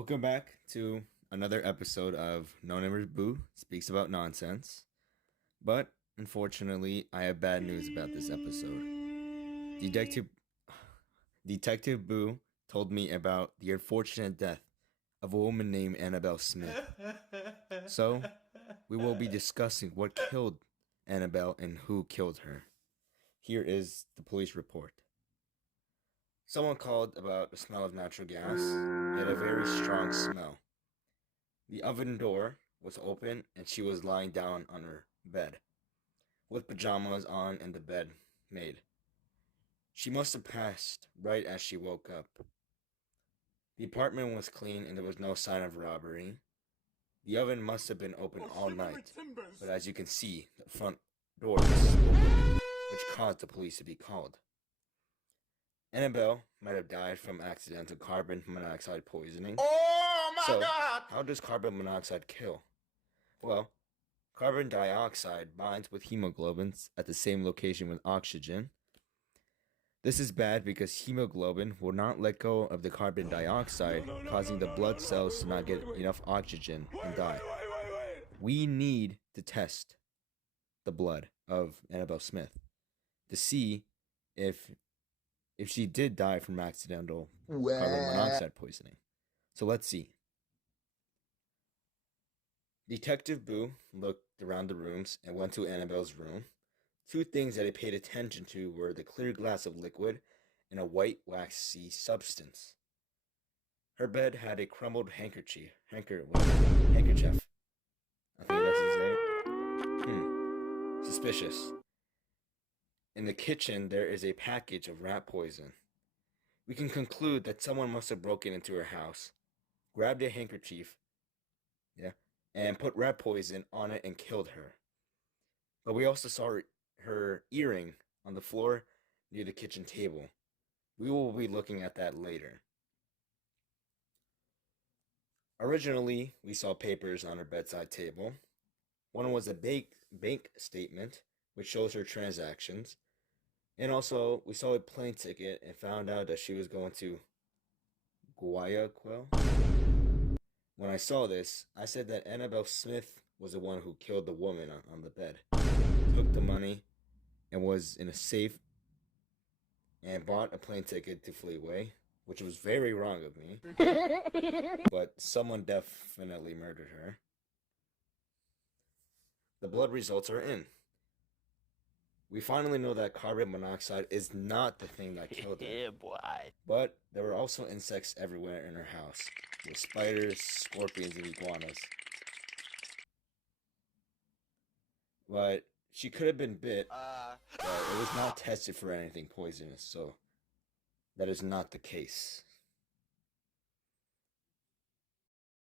Welcome back to another episode of No Neighbors Boo Speaks About Nonsense. But unfortunately, I have bad news about this episode. Detective Boo told me about the unfortunate death of a woman named Annabelle Smith. So, we will be discussing what killed Annabelle and who killed her. Here is the police report. Someone called about the smell of natural gas. It had a very strong smell. The oven door was open and she was lying down on her bed, with pajamas on and the bed made. She must have passed right as she woke up. The apartment was clean and there was no sign of robbery. The oven must have been open all night, but as you can see, the front door was open, which caused the police to be called. Annabelle might have died from accidental carbon monoxide poisoning. Oh my God! How does carbon monoxide kill? Well, carbon dioxide binds with hemoglobins at the same location with oxygen. This is bad because hemoglobin will not let go of the carbon dioxide, causing the blood cells to not get enough oxygen and die. We need to test the blood of Annabelle Smith to see if she did die from accidental carbon monoxide poisoning. So let's see. Detective Boo looked around the rooms and went to Annabelle's room. Two things that he paid attention to were the clear glass of liquid and a white waxy substance. Her bed had a crumbled handkerchief. I think that's his name. Suspicious. In the kitchen, there is a package of rat poison. We can conclude that someone must have broken into her house, grabbed a handkerchief, and put rat poison on it and killed her. But we also saw her earring on the floor near the kitchen table. We will be looking at that later. Originally, we saw papers on her bedside table. One was a bank statement, which shows her transactions. And also, we saw a plane ticket and found out that she was going to Guayaquil. When I saw this, I said that Annabelle Smith was the one who killed the woman on the bed, took the money, and was in a safe, and bought a plane ticket to flee away, which was very wrong of me. But someone definitely murdered her. The blood results are in. We finally know that carbon monoxide is not the thing that killed her. Yeah, boy. But there were also insects everywhere in her house, with spiders, scorpions, and iguanas. But she could have been bit, but it was not tested for anything poisonous, so that is not the case.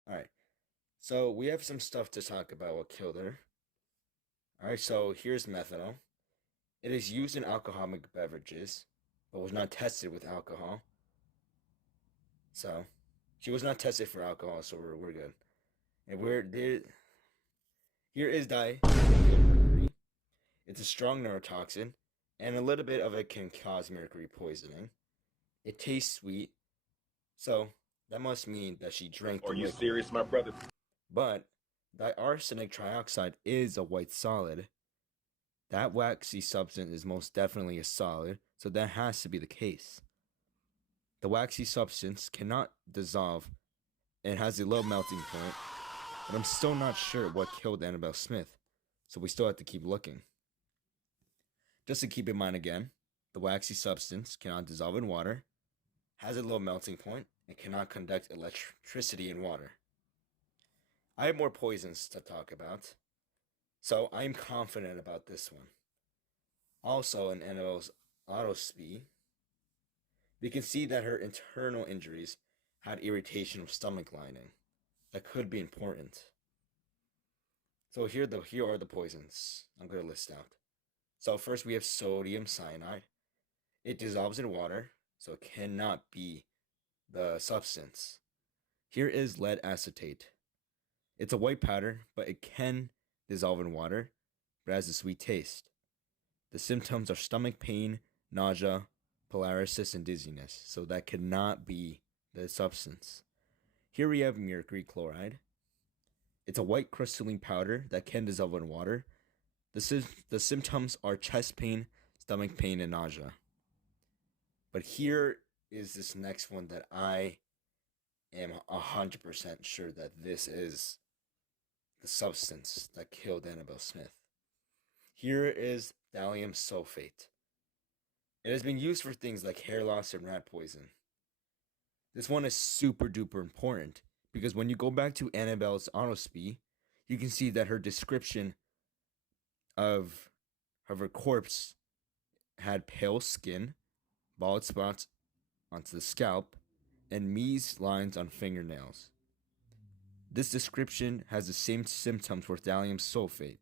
Alright, so we have some stuff to talk about what killed her. Alright, so here's methanol. It is used in alcoholic beverages, but was not tested with alcohol. So, she was not tested for alcohol, so we're good. And here is mercury. It's a strong neurotoxin, and a little bit of it can cause mercury poisoning. It tastes sweet, so that must mean that she drank the liquid. Are you serious, my brother? But diarsenic trioxide is a white solid. That waxy substance is most definitely a solid, so that has to be the case. The waxy substance cannot dissolve and has a low melting point, but I'm still not sure what killed Annabelle Smith, so we still have to keep looking. Just to keep in mind again, the waxy substance cannot dissolve in water, has a low melting point, and cannot conduct electricity in water. I have more poisons to talk about, so I am confident about this one. Also, in Annabelle's autopsy, we can see that her internal injuries had irritation of stomach lining. That could be important. So here are the poisons I'm going to list out. So first we have sodium cyanide. It dissolves in water, so it cannot be the substance. Here is lead acetate. It's a white powder, but it can dissolve in water, but has a sweet taste. The symptoms are stomach pain, nausea, paralysis, and dizziness, so that cannot be the substance. Here we have mercury chloride. It's a white crystalline powder that can dissolve in water. The symptoms are chest pain, stomach pain, and nausea. But here is this next one that I am 100% sure that this is the substance that killed Annabelle Smith. Here is thallium sulfate. It has been used for things like hair loss and rat poison. This one is super duper important because when you go back to Annabelle's autopsy, you can see that her description of her corpse had pale skin, bald spots onto the scalp, and Mees lines on fingernails. This description has the same symptoms for thallium sulfate.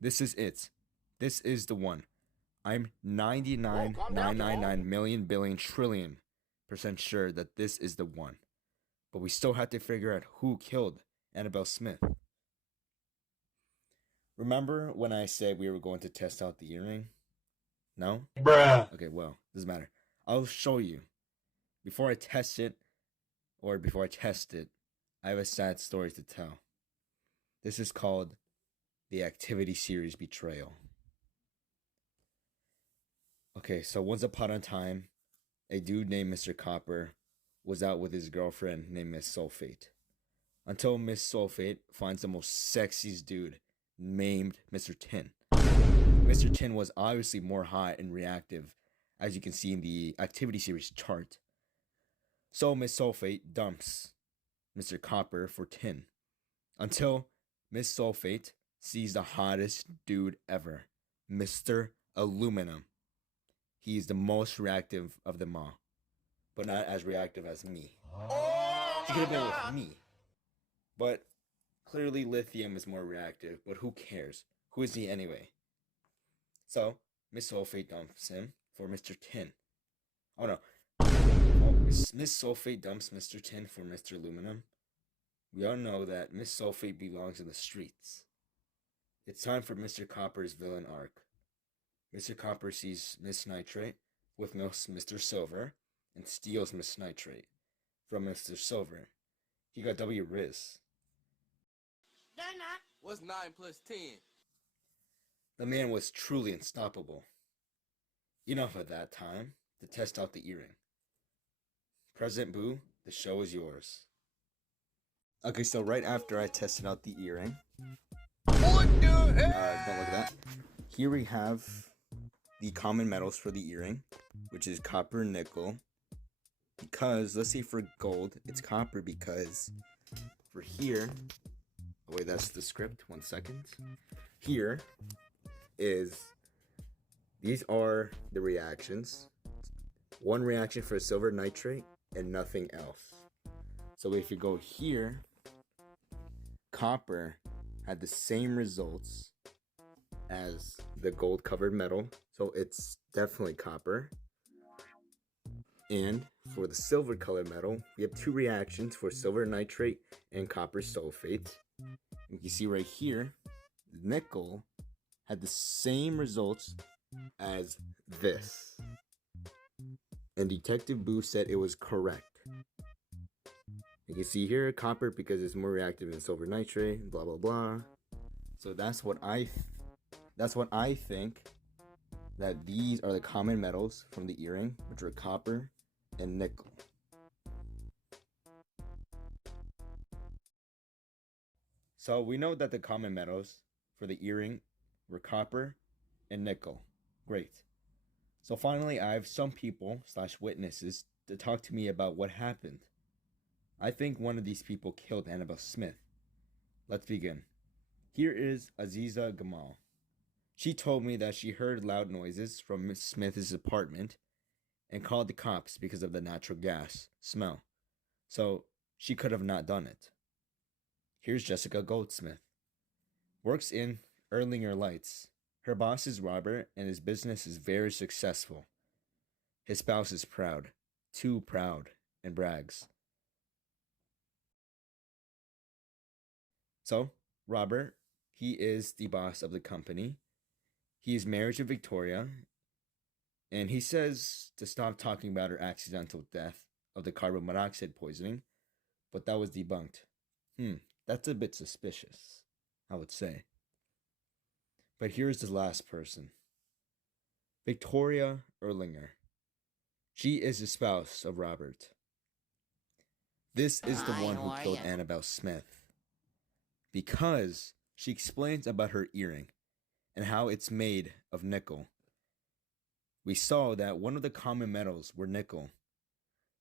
This is it. This is the one. I'm 99.999 million billion trillion % sure that this is the one. But we still have to figure out who killed Annabelle Smith. Remember when I said we were going to test out the earring? No? Bruh. Okay, well, doesn't matter. I'll show you. Before I test it, I have a sad story to tell. This is called the Activity Series Betrayal. Okay, so once upon a time, a dude named Mr. Copper was out with his girlfriend named Miss Sulfate. Until Miss Sulfate finds the most sexiest dude named Mr. Tin. Mr. Tin was obviously more hot and reactive, as you can see in the Activity Series chart. So Miss Sulfate dumps Mr. Copper for Tin. Until Miss Sulfate sees the hottest dude ever, Mr. Aluminum. He's the most reactive of them all, but not as reactive as me. He could have been with me, but clearly lithium is more reactive, but who cares? Who is he anyway? So, Miss Sulfate dumps him for Mr. Tin. Oh no. Miss Sulfate dumps Mr. Tin for Mr. Aluminum. We all know that Miss Sulfate belongs in the streets. It's time for Mr. Copper's villain arc. Mr. Copper sees Miss Nitrate with Mr. Silver and steals Miss Nitrate from Mr. Silver. He got W Riz. What's 9 plus 10? The man was truly unstoppable. Enough of that time to test out the earring. President Boo, the show is yours. Okay, so right after I tested out the earring, What the hell? don't look at that. Here we have the common metals for the earring, which is copper and nickel. Because, let's say for gold, it's copper because for here, oh wait, that's the script, 1 second. Here is, these are the reactions. One reaction for silver nitrate and nothing else. So if you go here, copper had the same results as the gold covered metal, so it's definitely copper. And for the silver colored metal, we have two reactions for silver nitrate and copper sulfate. You can see right here, nickel had the same results as this. And Detective Boo said it was correct. You can see here, copper because it's more reactive than silver nitrate, blah blah blah. So that's what I think, that these are the common metals from the earring, which are copper and nickel. So we know that the common metals for the earring were copper and nickel. Great. So finally, I have some people / witnesses to talk to me about what happened. I think one of these people killed Annabelle Smith. Let's begin. Here is Aziza Gamal. She told me that she heard loud noises from Miss Smith's apartment and called the cops because of the natural gas smell. So she could have not done it. Here's Jessica Goldsmith. Works in Erlinger Lights. Her boss is Robert and his business is very successful. His spouse is proud. Too proud, and brags. So, Robert, he is the boss of the company. He is married to Victoria, and he says to stop talking about her accidental death of the carbon monoxide poisoning, but that was debunked. That's a bit suspicious, I would say. But here's the last person. Victoria Erlinger. She is the spouse of Robert. This is the one who killed Annabelle Smith. Because she explains about her earring and how it's made of nickel. We saw that one of the common metals were nickel.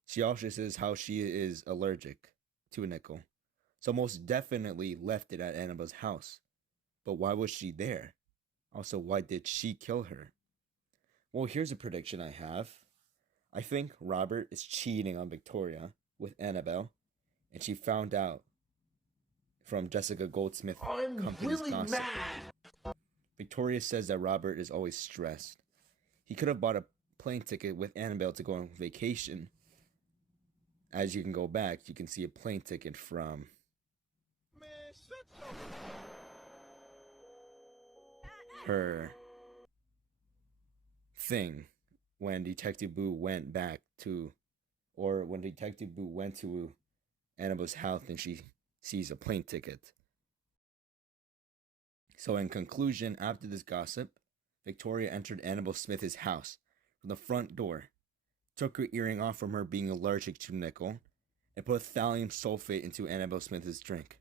She also says how she is allergic to nickel. So most definitely left it at Annabelle's house. But why was she there? Also, why did she kill her? Well, here's a prediction I have. I think Robert is cheating on Victoria with Annabelle, and she found out from Jessica Goldsmith Company's gossip. Victoria says that Robert is always stressed. He could have bought a plane ticket with Annabelle to go on vacation. As you can go back, you can see a plane ticket from her thing when Detective Boo went back to, or when Detective Boo went to Annabelle's house and she sees a plane ticket. So in conclusion, after this gossip, Victoria entered Annabelle Smith's house from the front door, took her earring off from her being allergic to nickel, and put thallium sulfate into Annabelle Smith's drink.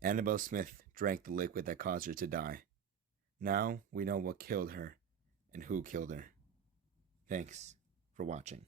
Annabelle Smith drank the liquid that caused her to die. Now we know what killed her and who killed her. Thanks for watching.